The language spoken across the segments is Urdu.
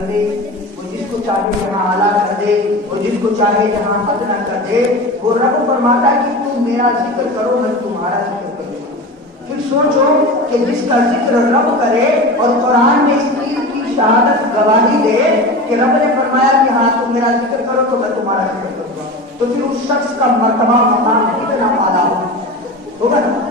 دے، وہ جس کو چاہے جہاں اعلیٰ کر دے، وہ جس کو چاہے جہاں ادنا کر دے۔ وہ رب فرماتا ہے کہ تم میرا ذکر کرو میں تمہارا ذکر کروں۔ پھر سوچو کہ جس کا ذکر رب کرے اور قرآن میں اس چیز کی شہادت گواہی دے کہ رب نے فرمایا کہ ہاں تم میرا ذکر کرو تو میں تمہارا ذکر کروں گا، تو پھر اس شخص کا مرتبہ مقام کتنا اعلیٰ ہوگا نا۔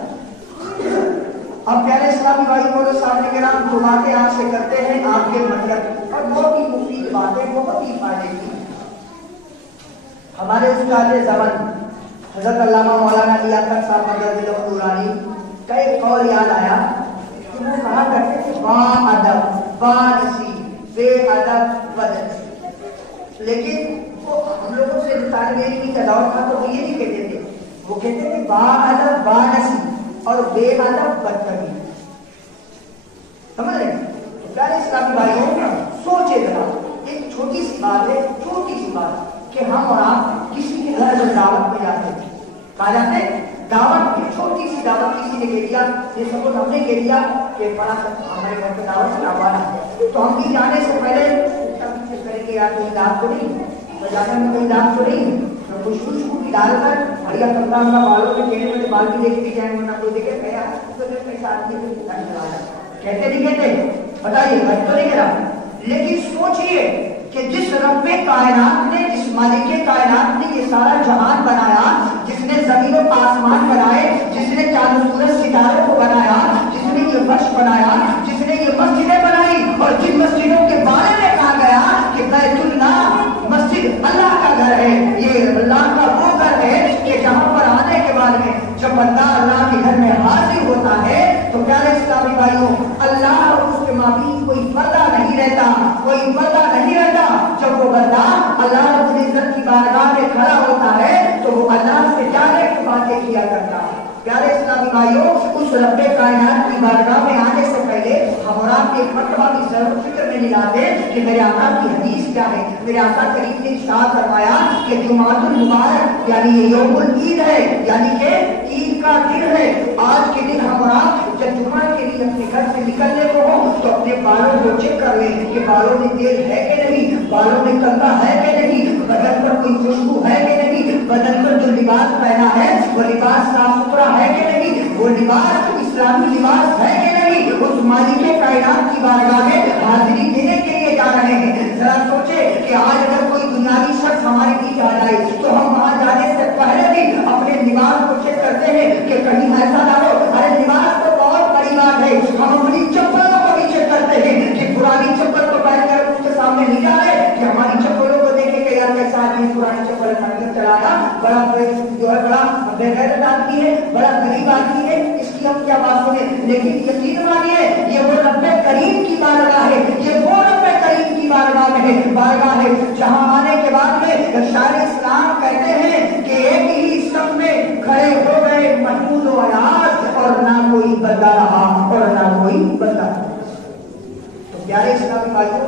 اب پیارے اسلامی بھائی اور سامنے کرام جو باتیں آپ سے کرتے ہیں آپ کے مطلب اور بہت ہی مفید باتیں، بہت ہی فائدے کی۔ ہمارے استاد زمن حضرت علامہ مولانا لیاقت صاحب مدد نورانی کا ایک قول یاد آیا کہ وہ کہا کرتے تھے با ادب با نصیب بے ادب بدل، لیکن وہ ہم لوگوں سے طالب علم کا دور تھا تو وہ یہ نہیں کہتے تھے، وہ کہتے تھے با ادب با نصیب اور بے ادب بدتمی۔ سمجھ رہے ہیں؟ پیارے اسلامی بھائیوں سوچے ذرا، ایک چھوٹی سی بات ہے، چھوٹی سی بات کہ ہم اور آپ کسی کے گھر میں دعوت میں جاتے ہیں، کہا جاتے ہیں دعوت میں، چھوٹی سی دعوت کسی نے کہہ دیا، یہ سپوز ہم نے کہہ دیا کہ بڑا ہمارے گھر پہ دعوت سے آوانا ہے، تو ہم بھی جانے سے پہلے کریں گے یار کوئی دعوت تو نہیں، تو جانے میں کوئی دعوت تو نہیں، خوشبو کی ڈال کر بڑھیا کپڑا ہوگا بالوں میں کہنے والے بال بھی دیکھ بھی جائیں گے، نہ کوئی دیکھے گیا تو پیسہ آدمی کو کہتے نہیں کہتے، بتائیے غلط تو نہیں کرا۔ لیکن سوچئے کہ جس رب کائنات نے، جس مالک کائنات نے یہ سارا جہان بنایا، جس نے زمین و آسمان بنائے، جس نے چاند و سورج ستاروں کو بنایا، جس نے یہ فرش بنایا، جس نے یہ مسجدیں بنائی، اور جن مسجدوں کے بارے میں کہا گیا کہ بیت اللہ مسجد اللہ کا گھر ہے، یہ اللہ کا وہ گھر ہے کہ جہاں پر آنے کے بعد میں جب بندہ اللہ کے گھر میں حاضر ہوتا ہے تو پیارے اسلامی بھائیوں اللہ اور اس کے مابین کوئی پردہ نہیں رہتا، کوئی پردہ نہیں رہتا۔ جب وہ بندہ اللہ رب العزت کی بارگاہ میں کھڑا ہوتا ہے تو وہ اللہ سے ڈائریکٹ باتیں کیا کرتا ہے۔ پیارے اسلامی بھائیوں اس رب کائنات کی بارگاہ میں آنے سے پہلے ہم اور آپ ایک مرتبہ بھی ضرور فکر میں دلاتے کہ میرے آقا کی حدیث کیا ہے۔ میرے آقا کریم نے ارشاد فرمایا کہ جمعۃ المبارک یعنی یہ یوم العید ہے، یعنی کہ عید کا دن ہے۔ آج کے دن ہم اور آپ جب جمعہ کے لیے اپنے گھر سے نکلنے کو ہو تو اپنے بالوں کو چیک کر لیں کہ بالوں میں تیل ہے کہ نہیں، بالوں میں کنگا ہے کہ نہیں، بدن پر کوئی خوشبو ہے کہ نہیں، بدن پر جو لباس پہنا ہے وہ لباس صاف ستھرا ہے کہ نہیں، وہ لباس اسلامی لباس ہے کہ نہیں۔ اس مالک کائنات کی بارگاہ میں حاضری دینے کے لیے جا رہے ہیں۔ ذرا سوچے کہ آج اگر کوئی دنیاوی شخص ہمارے بیچ آ جائے تو ہم وہاں جانے سے پہلے بھی اپنے لباس کو چیک کرتے ہیں کہ کہیں ایسا نہ ہو، ارے لباس تو بہت بڑی بات ہے، ہم اپنی چپلوں کو بھی چیک کرتے ہیں کہ پرانی چپل کو پہن کر اس کے سامنے نہیں جا رہے کہ ہماری چپلوں کو دیکھے کہ یار کیسا آدمی پرانی چپل پہن کر چلایا، بڑا جو ہے بڑا بے غیرت آدمی ہے، بڑا غریب آدمی ہے، اس کی ہم کیا بات سنیں۔ لیکن یقین مانیے یہ وہ رب کریم کی بارگاہ ہے، یہ وہ رب کریم کی بارگاہ ہے جہاں آنے کے بعد میں شاعر اسلام کہتے ہیں کہ ایک ہی صف میں کھڑے ہو گئے محمود و ایاز، اور نہ کوئی بندہ رہا اور نہ کوئی بندہ۔ تو پیارے اسلامی بھائیوں